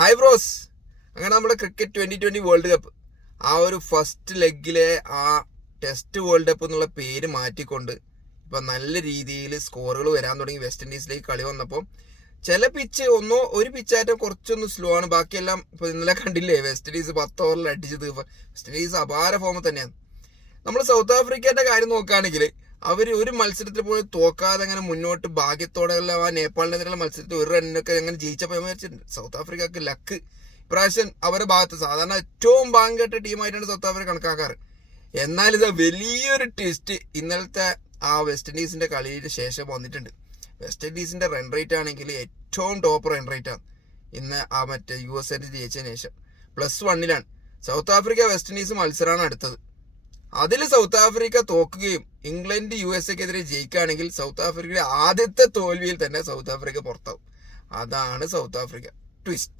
Hi bros. അങ്ങനെ നമ്മുടെ cricket 2020 world cup ആ ഒരു ഫസ്റ്റ് ലെഗിലെ ആ ടെസ്റ്റ് വേൾഡ് കപ്പ് എന്നുള്ള പേര് മാറ്റിക്കൊണ്ട് ഇപ്പം നല്ല രീതിയിൽ സ്കോറുകൾ വരാൻ തുടങ്ങി. വെസ്റ്റ് ഇൻഡീസിലേക്ക് കളി വന്നപ്പോൾ ചില പിച്ച് ഒരു പിച്ചാറ്റം കുറച്ചൊന്ന് സ്ലോ ആണ്. ബാക്കിയെല്ലാം ഇപ്പോൾ ഇന്നലെ കണ്ടില്ലേ, വെസ്റ്റ് ഇൻഡീസ് 10 ഓവറിൽ അടിച്ചത്. വെസ്റ്റ് ഇൻഡീസ് അപാര ഫോമിൽ തന്നെയാണ്. നമ്മൾ സൗത്ത് ആഫ്രിക്കേൻ്റെ കാര്യം നോക്കുകയാണെങ്കിൽ അവർ ഒരു മത്സരത്തിൽ പോലും തോക്കാതെ അങ്ങനെ മുന്നോട്ട് ഭാഗ്യത്തോടെയുള്ള ആ നേപ്പാളിനെതിരെയുള്ള മത്സരത്തിൽ ഒരു റണ്ണൊക്കെ അങ്ങനെ ജയിച്ചപ്പോൾ ഞാൻ വിചാരിച്ചിട്ടുണ്ട് സൗത്ത് ആഫ്രിക്കക്ക് ലക്ക് ഇപ്രാവശ്യം അവരുടെ ഭാഗത്ത്. സാധാരണ ഏറ്റവും ഭാഗ്യം കെട്ട ടീമായിട്ടാണ് സൗത്ത് ആഫ്രിക്ക കണക്കാക്കാറ്. എന്നാൽ ഇത് വലിയൊരു ട്വിസ്റ്റ് ഇന്നലത്തെ ആ വെസ്റ്റ് ഇൻഡീസിന്റെ കളിയുടെ ശേഷം വന്നിട്ടുണ്ട്. വെസ്റ്റ് ഇൻഡീസിന്റെ റൺ റേറ്റ് ആണെങ്കിൽ ഏറ്റവും ടോപ്പ് റൺ റേറ്റ് ആണ് ഇന്ന് ആ മറ്റേ USA ജയിച്ചതിന് ശേഷം. +1 സൗത്ത് ആഫ്രിക്ക വെസ്റ്റ് ഇൻഡീസ് മത്സരമാണ് അടുത്തത്. അതിൽ സൗത്ത് ആഫ്രിക്ക തോക്കുകയും ഇംഗ്ലണ്ട് USAക്കെതിരെ ജയിക്കുകയാണെങ്കിൽ സൗത്ത് ആഫ്രിക്കയുടെ ആദ്യത്തെ തോൽവിയിൽ തന്നെ സൗത്ത് ആഫ്രിക്ക പുറത്താവും. അതാണ് സൗത്ത് ആഫ്രിക്ക ട്വിസ്റ്റ്.